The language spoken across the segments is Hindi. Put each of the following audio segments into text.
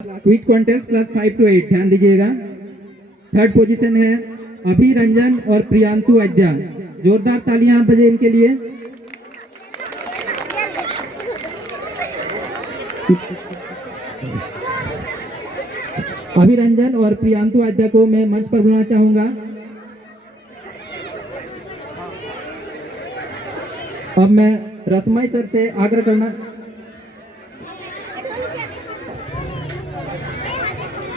क्विज कॉन्टेस्ट क्लास 5 to 8, ध्यान दीजिएगा। थर्ड पोजीशन है अभिरंजन और प्रियांशु आद्या। जोरदार तालियां बजे इनके लिए। अभिरंजन और प्रियांशु आद्या को मैं मंच पर बुलाना चाहूंगा। अब मैं रसमय सर से आग्रह करना।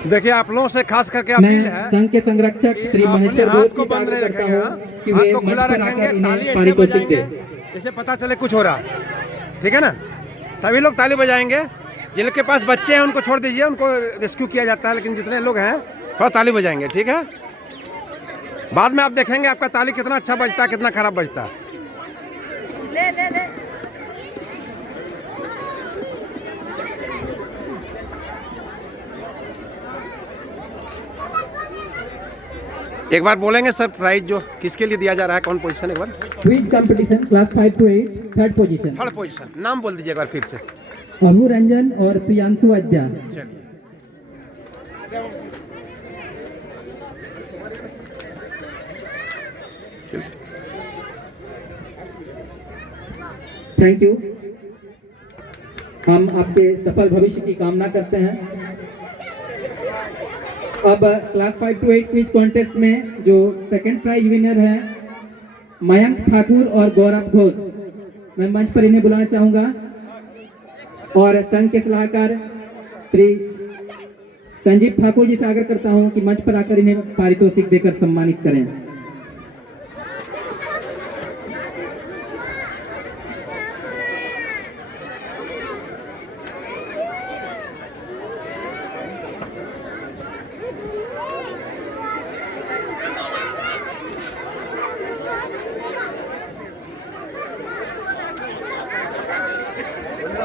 देखिए, आप लोगों से खास करके अपील है, संघ के संरक्षक श्री महेश्वर हाथ को बंद नहीं रखेंगे, हाथ को खुला रखेंगे, ताली ऐसे बजाएंगे जैसे पता चले कुछ हो रहा है। ठीक है ना? सभी लोग ताली बजाएंगे। जिनके पास बच्चे हैं उनको छोड़ दीजिए, उनको रेस्क्यू किया जाता है, लेकिन जितने लोग हैं थोड़ा ताली बजाएंगे। ठीक है? बाद में आप देखेंगे आपका ताली कितना अच्छा बजता है, कितना खराब बजता है। ले। एक बार बोलेंगे सर, प्राइज जो किसके लिए दिया जा रहा है, कौन पोजीशन? एक बार quiz competition class 5 to 8, third position. Third position, नाम बोल दीजिए एक बार फिर से। अभिरंजन और प्रियांशु आद्या। Thank you. हम आपके सफल भविष्य की कामना करते हैं। अब क्लास 5 to 8 क्विज कॉन्टेस्ट में जो सेकंड प्राइज विनर है मयंक ठाकुर और गौरव घोष, मैं मंच पर इन्हें बुलाना चाहूंगा और संघ के सलाहकार श्री संजीव ठाकुर जी से आग्रह करता हूं कि मंच पर आकर इन्हें पारितोषिक देकर सम्मानित करें।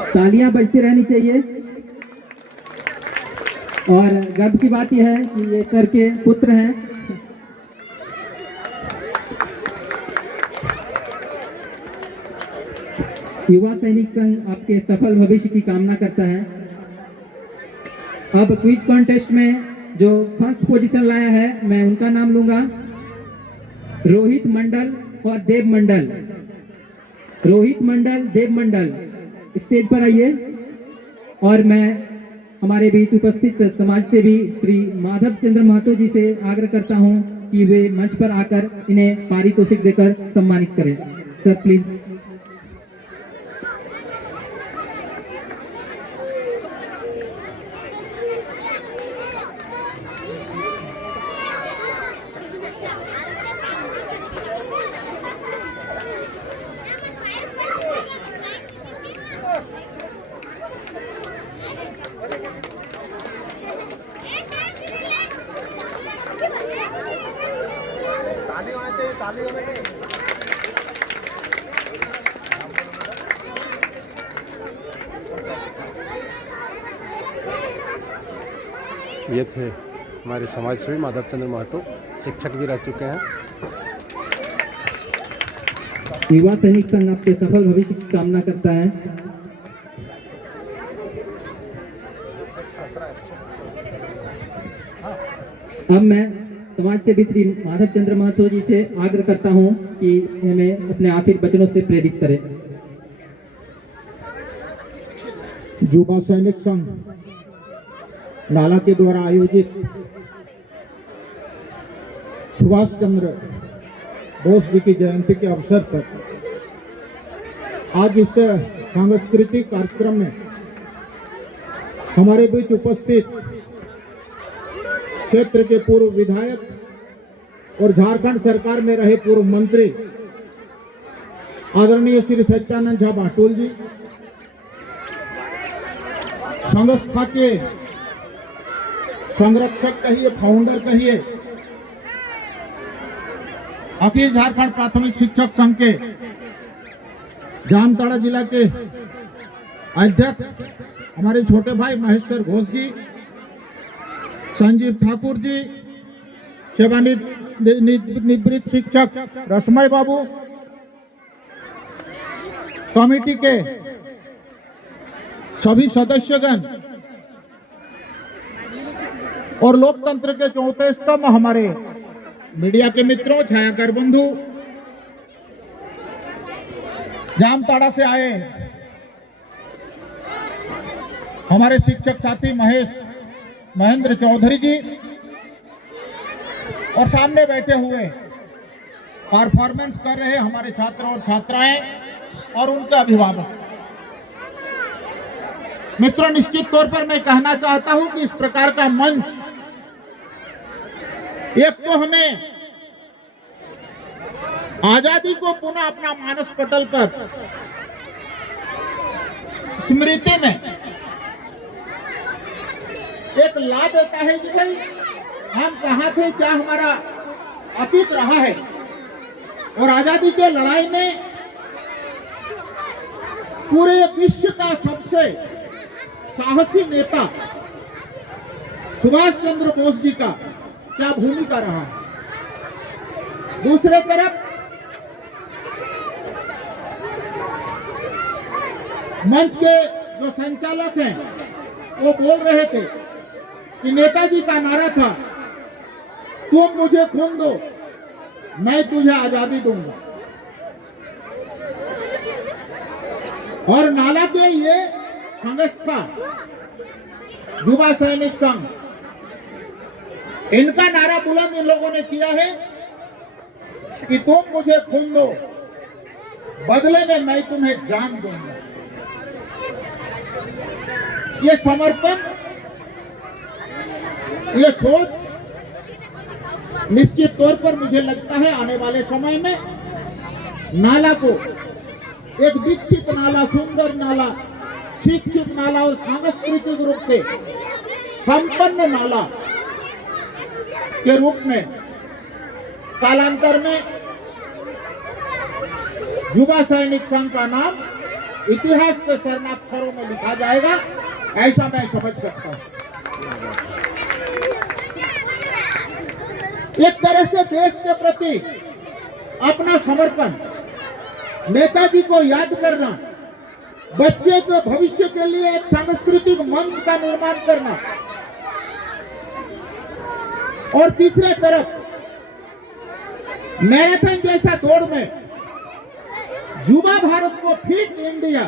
तालियां बजती रहनी चाहिए। और गर्व की बात यह है कि ये सर के पुत्र हैं। युवा सैनिक संघ आपके सफल भविष्य की कामना करता है। अब क्विज कॉन्टेस्ट में जो फर्स्ट पोजीशन लाया है मैं उनका नाम लूंगा, रोहित मंडल और देव मंडल। रोहित मंडल, देव मंडल, स्टेज पर आइए। और मैं हमारे बीच उपस्थित समाज सेवी श्री माधव चंद्र महतो जी से आग्रह करता हूं कि वे मंच पर आकर इन्हें पारितोषिक देकर सम्मानित करें। Sir please. ये थे हमारे समाज सेवी माधव चंद्र महतो, शिक्षक भी रह चुके हैं। युवा सैनिक संघ आपके सफल भविष्य की कामना करता है। अब मैं समाज सेवी श्री माधव चंद्र महतो जी से आग्रह करता हूं कि हमें अपने आखिरी वचनों से प्रेरित करें। युवा सैनिक संघ नाला के द्वारा आयोजित सुभाष चंद्र बोस जी की जयंती के अवसर पर आज इस सांस्कृतिक कार्यक्रम में हमारे बीच उपस्थित क्षेत्र के पूर्व विधायक और झारखंड सरकार में रहे पूर्व मंत्री आदरणीय श्री सच्चानंद झा बाटुल जी, संस्था के संरक्षक कहिए, फाउंडर कहिए, अखिल झारखंड प्राथमिक शिक्षक संघ के जामताड़ा जिला के अध्यक्ष हमारे छोटे भाई महेश्वर घोष जी, संजीव ठाकुर जी, सेवानिवृत्त शिक्षक रसमय बाबू, कमेटी के सभी सदस्यगण, और लोकतंत्र के चौथे स्तंभ हमारे मीडिया के मित्रों, छायाकर बंधु, जामताड़ा से आए हमारे शिक्षक साथी महेंद्र चौधरी जी, और सामने बैठे हुए परफॉर्मेंस कर रहे हमारे छात्र और छात्राएं और उनके अभिभावक। मित्रों, निश्चित तौर पर मैं कहना चाहता हूं कि इस प्रकार का मंच एक तो हमें आजादी को पुनः अपना मानस पटल पर स्मृति में एक ला देता है कि भाई हम कहां थे, क्या हमारा अतीत रहा है। और आजादी के लड़ाई में पूरे विश्व का सबसे साहसी नेता सुभाष चंद्र बोस जी का क्या भूमिका रहा है। दूसरे तरफ मंच के जो संचालक हैं वो बोल रहे थे कि नेताजी का नारा था, तुम मुझे खून दो, मैं तुझे आजादी दूंगा। और नाला के ये संस्था युवा सैनिक संघ, इनका नारा बुलंद इन लोगों ने किया है कि तुम मुझे खून दो, बदले में मैं तुम्हें जान दूंगा। ये समर्पण, ये सोच निश्चित तौर पर मुझे लगता है आने वाले समय में नाला को एक विकसित नाला, सुंदर नाला, शिक्षित नाला और सांस्कृतिक रूप से संपन्न नाला के रूप में कालांतर में युवा सैनिक संघ का नाम इतिहास के स्वर्णाक्षरों में लिखा जाएगा, ऐसा मैं समझ सकता हूं। एक तरह से देश के प्रति अपना समर्पण, नेताजी को याद करना, बच्चे के भविष्य के लिए एक सांस्कृतिक मंच का निर्माण करना, और तीसरे तरफ मैराथन जैसा दौड़ में युवा भारत को फिट इंडिया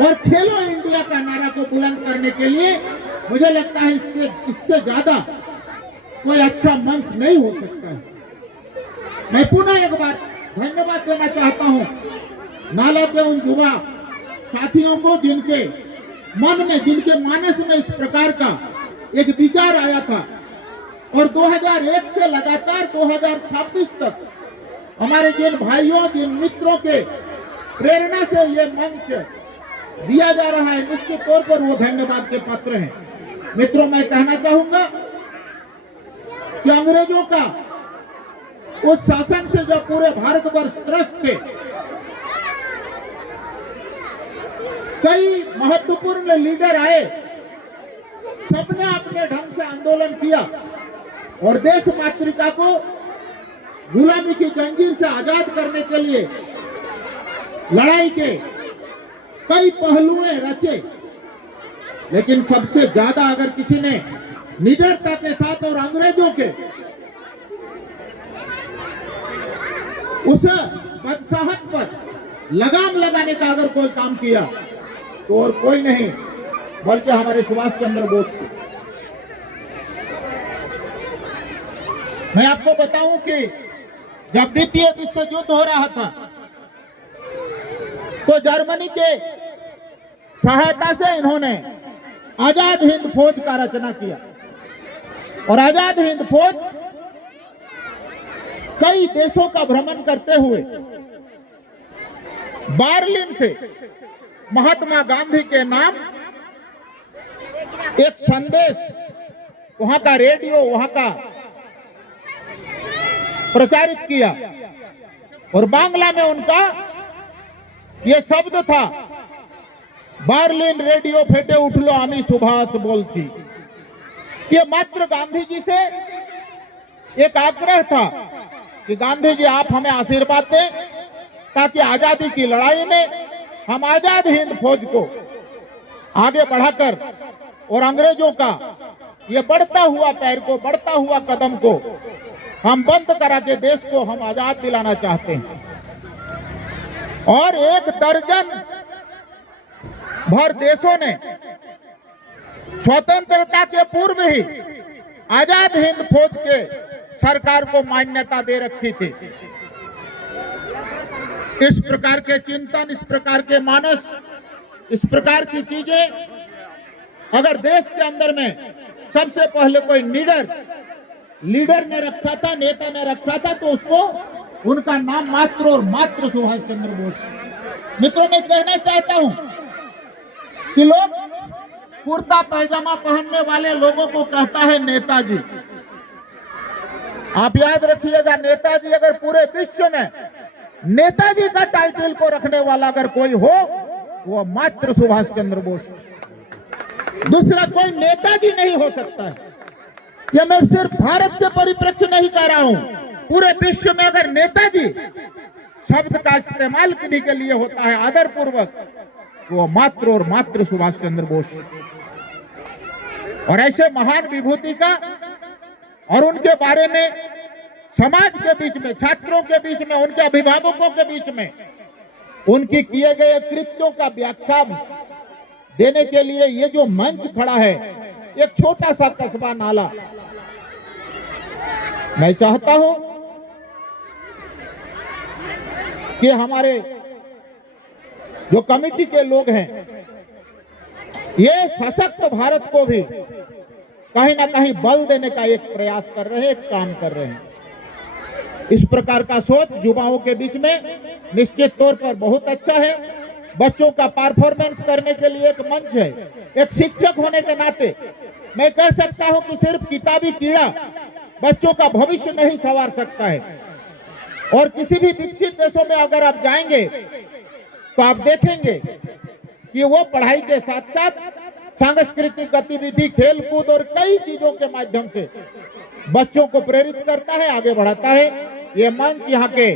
और खेलो इंडिया का नारा को बुलंद करने के लिए मुझे लगता है इससे ज्यादा कोई अच्छा मंच नहीं हो सकता है। मैं पुनः एक बार धन्यवाद देना चाहता हूं नाला के उन युवा साथियों को जिनके मन में, जिनके मानस में इस प्रकार का एक विचार आया था, और 2001 से लगातार 2026 तक हमारे जिन भाइयों, जिन मित्रों के प्रेरणा से ये मंच दिया जा रहा है, निश्चित तौर पर वो धन्यवाद के पात्र हैं। मित्रों, मैं कहना चाहूंगा कि अंग्रेजों का उस शासन से जब पूरे भारतवर्ष त्रस्त थे, कई महत्वपूर्ण लीडर आए, सबने अपने ढंग से आंदोलन किया और देश मातृका को गुलामी की जंजीर से आजाद करने के लिए लड़ाई के कई पहलुएं रचे। लेकिन सबसे ज्यादा अगर किसी ने निडरता के साथ और अंग्रेजों के उस बदसाहत पर लगाम लगाने का अगर कोई काम किया तो और कोई नहीं बल्कि हमारे सुभाष चंद्र बोस थे। मैं आपको बताऊं कि जब द्वितीय विश्व युद्ध हो रहा था तो जर्मनी के सहायता से इन्होंने आजाद हिंद फौज का रचना किया, और आजाद हिंद फौज कई देशों का भ्रमण करते हुए बर्लिन से महात्मा गांधी के नाम एक संदेश, वहां का रेडियो, वहां का प्रचारित किया, और बांग्ला में उनका ये शब्द था, बर्लिन रेडियो फेटे उठलो आमी सुभाष बोलची। ये मात्र गांधी जी से एक आग्रह था कि गांधी जी आप हमें आशीर्वाद दें ताकि आजादी की लड़ाई में हम आजाद हिंद फौज को आगे बढ़ाकर और अंग्रेजों का ये बढ़ता हुआ पैर को, बढ़ता हुआ कदम को हम बंद करा के देश को हम आजाद दिलाना चाहते हैं। और 1 दर्जन भर देशों ने स्वतंत्रता के पूर्व ही आजाद हिंद फौज के सरकार को मान्यता दे रखी थी। इस प्रकार के चिंतन, इस प्रकार के मानस, इस प्रकार की चीजें अगर देश के अंदर में सबसे पहले कोई लीडर ने रखा था, नेता ने रखा था, तो उसको उनका नाम मात्र और मात्र सुभाष चंद्र बोस। मित्रों, मैं कहना चाहता हूं कि लोग कुर्ता पैजामा पहनने वाले लोगों को कहता है नेताजी। आप याद रखिएगा, नेताजी अगर पूरे विश्व में नेताजी का टाइटल को रखने वाला अगर कोई हो, वो मात्र सुभाष चंद्र बोस। दूसरा कोई नेताजी नहीं हो सकता है। यह मैं सिर्फ भारत के परिप्रेक्ष्य नहीं कह रहा हूं, पूरे विश्व में अगर नेताजी शब्द का इस्तेमाल किन्हीं के लिए होता है आदर पूर्वक, तो वो मात्र और मात्र सुभाष चंद्र बोस। और ऐसे महान विभूति का और उनके बारे में समाज के बीच में, छात्रों के बीच में, उनके अभिभावकों के बीच में उनकी किए गए कृत्यों का व्याख्या देने के लिए ये जो मंच खड़ा है, एक छोटा सा कस्बा नाला, मैं चाहता हूं कि हमारे जो कमेटी के लोग हैं, ये सशक्त भारत को भी कहीं ना कहीं बल देने का एक प्रयास कर रहे हैं, एक काम कर रहे हैं। इस प्रकार का सोच युवाओं के बीच में निश्चित तौर पर बहुत अच्छा है। बच्चों का परफॉर्मेंस करने के लिए एक मंच है। एक शिक्षक होने के नाते मैं कह सकता हूं कि सिर्फ किताबी कीड़ा बच्चों का भविष्य नहीं संवार सकता है। और किसी भी विकसित देशों में अगर आप जाएंगे तो आप देखेंगे कि वो पढ़ाई के साथ साथ सांस्कृतिक गतिविधि, खेल कूद और कई चीजों के माध्यम से बच्चों को प्रेरित करता है, आगे बढ़ाता है। ये मंच यहाँ के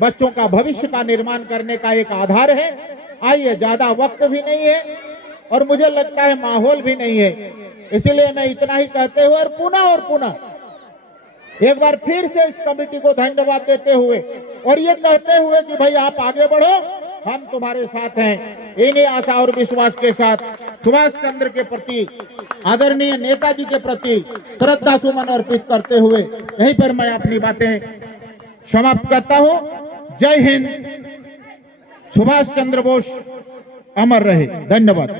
बच्चों का भविष्य का निर्माण करने का एक आधार है। आइए, ज्यादा वक्त भी नहीं है और मुझे लगता है माहौल भी नहीं है, इसलिए मैं इतना ही कहते हुए और पुनः एक बार फिर से इस कमेटी को धन्यवाद देते हुए और ये कहते हुए कि भाई आप आगे बढ़ो, हम तुम्हारे साथ हैं। इन्हीं आशा और विश्वास के साथ सुभाष चंद्र के प्रति, आदरणीय नेताजी के प्रति श्रद्धा सुमन अर्पित करते हुए यहीं पर मैं अपनी बातें समाप्त करता हूं। जय हिंद, सुभाष चंद्र बोस अमर रहे। धन्यवाद।